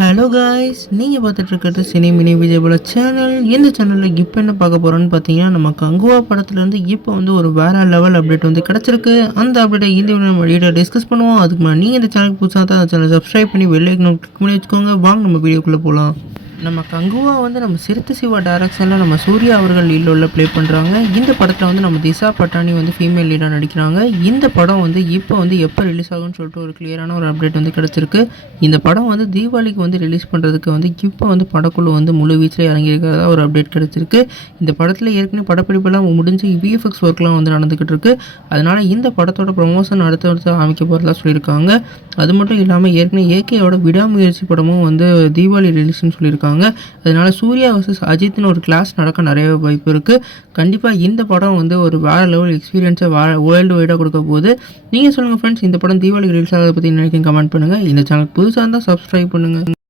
Hello guys, நீங்கள் பார்த்துட்டு இருக்கிறது சினி மினி விஜயபுல சேனல். இந்த சேனலில் இப்போ என்ன பார்க்க போகிறோன்னு பார்த்தீங்கன்னா, நம்ம கங்குவா படத்துலேருந்து இப்போ வந்து ஒரு வேறு லெவல் அப்டேட் வந்து கிடச்சிருக்கு. அந்த அப்டேட்டை இந்த வீடியோ நம்ம வீடியோ டிஸ்கஸ் பண்ணுவோம். அதுக்கு முன்னாடி நீங்கள் இந்த சேனலுக்கு புதுசாக தான் அந்த சேனல் சப்ஸ்கிரைப் பண்ணி பெல் ஐக்கன் கிளிக் பண்ணி வச்சுக்கோங்க. வாங்க நம்ம வீடியோக்குள்ளே போகலாம். நம்ம கங்குவா வந்து நம்ம சிறுத்தை சிவா டைரக்ஷனில் நம்ம சூர்யா அவர்கள் லீடில் ப்ளே பண்ணுறாங்க. இந்த படத்தில் வந்து நம்ம திஷா பட்டானி வந்து ஃபீமேல் லீடாக நடிக்கிறாங்க. இந்த படம் வந்து இப்போ வந்து எப்போ ரிலீஸ் ஆகும்னு சொல்லிட்டு ஒரு கிளியரான ஒரு அப்டேட் வந்து கிடச்சிருக்கு. இந்த படம் வந்து தீபாவளிக்கு வந்து ரிலீஸ் பண்ணுறதுக்கு வந்து இப்போ வந்து படக்குழு வந்து முழு வீச்சில் இறங்கியிருக்கிறதா ஒரு அப்டேட் கிடச்சிருக்கு. இந்த படத்தில் ஏற்கனவே படப்பிடிப்பெல்லாம் முடிஞ்சு விஎஃப்எக்ஸ் ஒர்க்லாம் வந்து நடந்துக்கிட்டு இருக்குது. அதனால் இந்த படத்தோட ப்ரொமோஷன் அடுத்தடுத்து அமைக்க போகிறதா சொல்லியிருக்காங்க. அது மட்டும் இல்லாமல் ஏற்கனவே ஏகேயோட விடாமுயற்சி படமும் வந்து தீபாவளி ரிலீஸ்னு சொல்லியிருக்காங்க. அதனால் சூர்யா வர்சஸ் அஜித்னு ஒரு கிளாஸ் நடக்க நிறைய வாய்ப்பு இருக்குது. கண்டிப்பாக இந்த படம் வந்து ஒரு வேறு லெவல் எக்ஸ்பீரியன்ஸை வேர்ல்டு வைடாக கொடுக்க போகுது. நீங்கள் சொல்லுங்கள் ஃப்ரெண்ட்ஸ், இந்த படம் தீபாவளிக்கு ரிலீஸ் ஆகிறத பற்றி நினைக்கிறீங்க கமெண்ட் பண்ணுங்கள். இந்த சேனல் புதுசாக இருந்தால் சப்ஸ்கிரைப் பண்ணுங்கள்.